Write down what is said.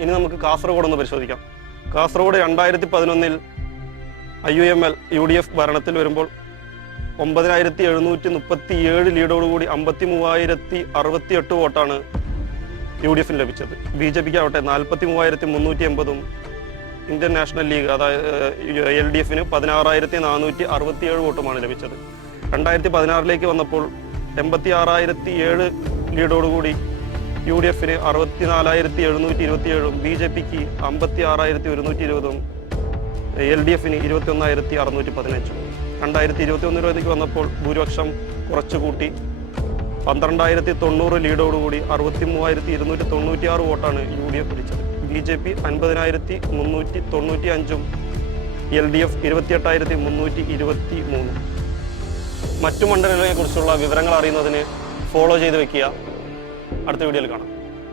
ഇനി നമുക്ക് കാസർഗോഡ് ഒന്ന് പരിശോധിക്കാം. കാസർഗോഡ് 2011 IUML UDF ഭരണത്തിൽ വരുമ്പോൾ 9737 ലീഡോടുകൂടി 53,068 വോട്ടാണ് UDFന് ലഭിച്ചത്. BJPക്ക് ആവട്ടെ 43,380 ഇന്ത്യൻ നാഷണൽ ലീഗ് അതായത് LDFന് 16,467 വോട്ടുമാണ് ലഭിച്ചത്. 2016 വന്നപ്പോൾ 86,007 ലീഡോടുകൂടി UDFന് 64,727 BJPക്ക് 56,120 LDFന് 21,615. 2021 വന്നപ്പോൾ ഭൂരിപക്ഷം കുറച്ചുകൂട്ടി 12,090 ലീഡോടുകൂടി 63,296 വോട്ടാണ് UDF പിടിച്ചത്. BJP 50,395 LDF 28,323. മറ്റു മണ്ഡലങ്ങളെ കുറിച്ചുള്ള വിവരങ്ങൾ അറിയുന്നതിന് ഫോളോ ചെയ്ത് വെക്കുക. അടുത്ത വീഡിയോയിൽ കാണാം.